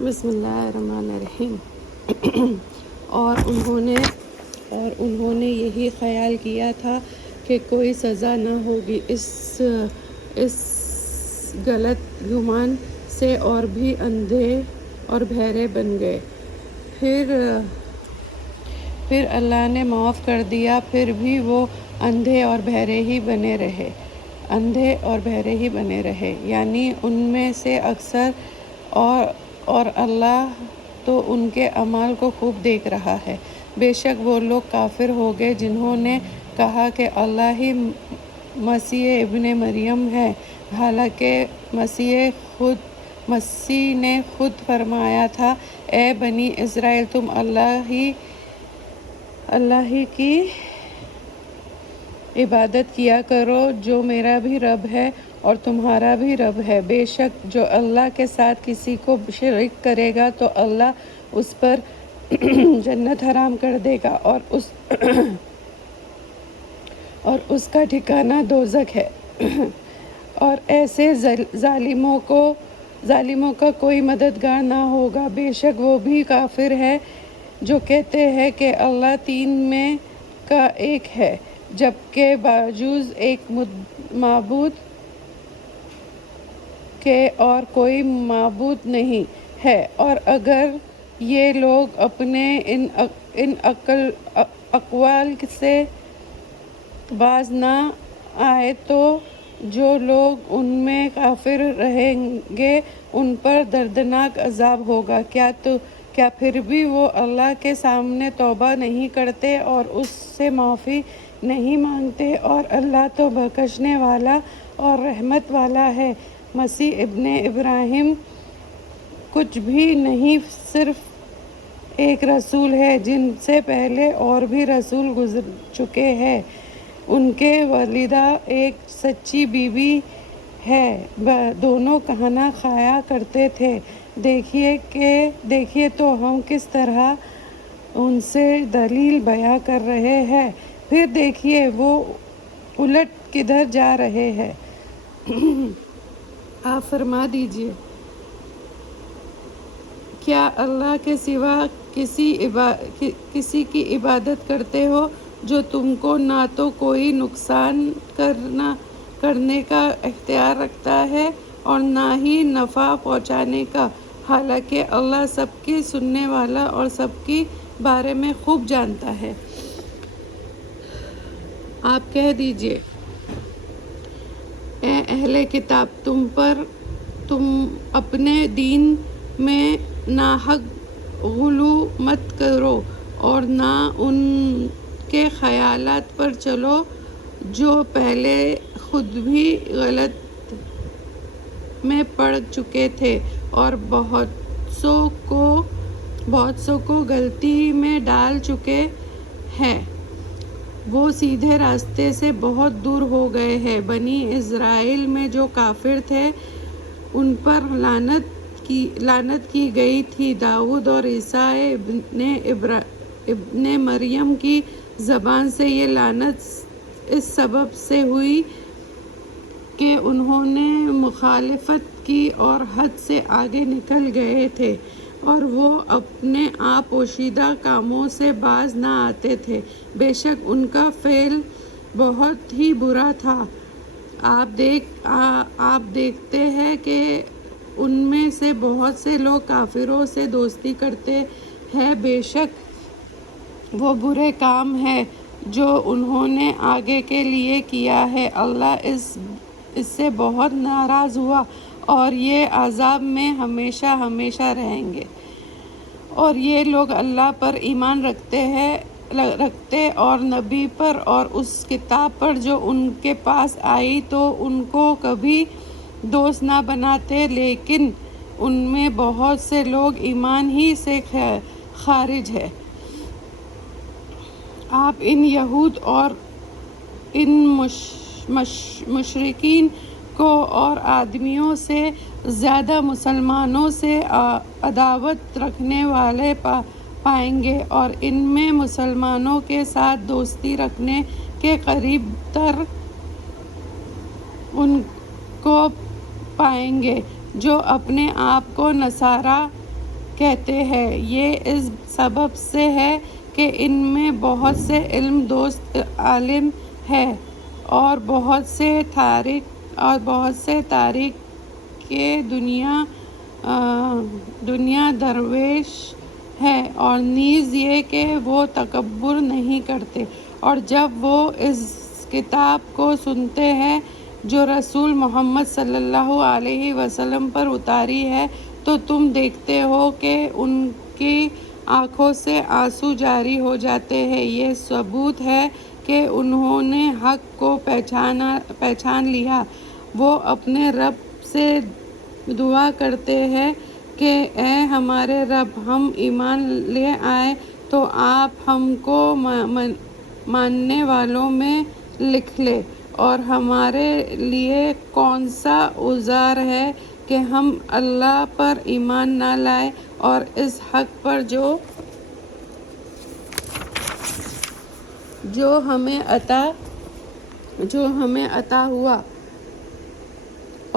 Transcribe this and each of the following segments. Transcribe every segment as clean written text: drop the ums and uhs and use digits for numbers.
بسم اللہ الرحمن الرحیم۔ اور انہوں نے یہی خیال کیا تھا کہ کوئی سزا نہ ہوگی۔ اس غلط گمان سے اور بھی اندھے اور بہرے بن گئے۔ پھر اللہ نے معاف کر دیا، پھر بھی وہ اندھے اور بہرے ہی بنے رہے، یعنی ان میں سے اکثر، اور اللہ تو ان کے اعمال کو خوب دیکھ رہا ہے۔ بے شک وہ لوگ کافر ہو گئے جنہوں نے کہا کہ اللہ ہی مسیح ابن مریم ہے، حالانکہ مسیح نے خود فرمایا تھا، اے بنی اسرائیل، تم اللہ ہی کی عبادت کیا کرو، جو میرا بھی رب ہے اور تمہارا بھی رب ہے۔ بے شک جو اللہ کے ساتھ کسی کو شریک کرے گا تو اللہ اس پر جنت حرام کر دے گا اور اس کا ٹھکانہ دوزخ ہے، اور ایسے ظالموں کا کوئی مددگار نہ ہوگا۔ بے شک وہ بھی کافر ہے جو کہتے ہیں کہ اللہ تین میں کا ایک ہے، جبکہ باوجود ایک معبود کے اور کوئی معبود نہیں ہے۔ اور اگر یہ لوگ اپنے ان اقوال سے باز نہ آئے تو جو لوگ ان میں کافر رہیں گے ان پر دردناک عذاب ہوگا۔ کیا پھر بھی وہ اللہ کے سامنے توبہ نہیں کرتے اور اس سے معافی نہیں مانگتے؟ اور اللہ تو بخشنے والا اور رحمت والا ہے۔ مسیح ابن ابراہیم کچھ بھی نہیں، صرف ایک رسول ہے، جن سے پہلے اور بھی رسول گزر چکے ہیں۔ ان کے والدہ ایک سچی بیوی ہے، دونوں کھانا کھایا کرتے تھے۔ دیکھیے تو ہم کس طرح ان سے دلیل بیان کر رہے ہیں، پھر دیکھیے وہ الٹ کدھر جا رہے ہیں۔ آپ فرما دیجئے، کیا اللہ کے سوا کسی کی عبادت کرتے ہو جو تم کو نہ تو کوئی نقصان کرنے کا اختیار رکھتا ہے اور نہ ہی نفع پہنچانے کا، حالانکہ اللہ سب کی سننے والا اور سب کے بارے میں خوب جانتا ہے۔ آپ کہہ دیجئے، اے اہل کتاب، تم اپنے دین میں ناحق غلو مت کرو اور نہ ان کے خیالات پر چلو جو پہلے خود بھی غلط میں پڑ چکے تھے اور بہت سو کو غلطی میں ڈال چکے ہیں۔ وہ سیدھے راستے سے بہت دور ہو گئے ہیں۔ بنی اسرائیل میں جو کافر تھے ان پر لعنت کی گئی تھی۔ داؤد اور عیسیٰ ابن مریم کی زبان سے یہ لعنت اس سبب سے ہوئی کہ انہوں نے مخالفت کی اور حد سے آگے نکل گئے تھے، اور وہ اپنے آپ پوشیدہ کاموں سے باز نہ آتے تھے۔ بے شک ان کا فعل بہت ہی برا تھا۔ آپ دیکھتے ہیں کہ ان میں سے بہت سے لوگ کافروں سے دوستی کرتے ہیں۔ بے شک وہ برے کام ہیں جو انہوں نے آگے کے لیے کیا ہے۔ اللہ اس سے بہت ناراض ہوا اور یہ عذاب میں ہمیشہ ہمیشہ رہیں گے۔ اور یہ لوگ اللہ پر ایمان رکھتے اور نبی پر اور اس کتاب پر جو ان کے پاس آئی تو ان کو کبھی دوست نہ بناتے، لیکن ان میں بہت سے لوگ ایمان ہی سے خارج ہیں۔ آپ ان یہود اور ان مشرکین کو اور آدمیوں سے زیادہ مسلمانوں سے عداوت رکھنے والے پائیں گے، اور ان میں مسلمانوں کے ساتھ دوستی رکھنے کے قریب تر ان کو پائیں گے جو اپنے آپ کو نصارہ کہتے ہیں۔ یہ اس سبب سے ہے کہ ان میں بہت سے علم دوست عالم ہیں اور بہت سے تاریخ کے دنیا درویش ہے، اور نیز یہ کہ وہ تکبر نہیں کرتے، اور جب وہ اس کتاب کو سنتے ہیں جو رسول محمد صلی اللہ علیہ وسلم پر اتاری ہے، تو تم دیکھتے ہو کہ ان کی آنکھوں سے آنسو جاری ہو جاتے ہیں۔ یہ ثبوت ہے کہ انہوں نے حق کو پہچان لیا۔ وہ اپنے رب سے دعا کرتے ہیں کہ اے ہمارے رب، ہم ایمان لے آئے تو آپ ہم کو ماننے والوں میں لکھ لے، اور ہمارے لیے کون سا عذر ہے کہ ہم اللہ پر ایمان نہ لائے اور اس حق پر جو ہمیں عطا ہوا،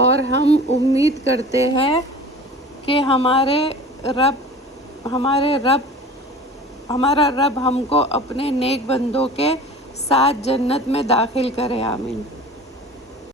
اور ہم امید کرتے ہیں کہ ہمارا رب ہم کو اپنے نیک بندوں کے ساتھ جنت میں داخل کرے۔ آمین۔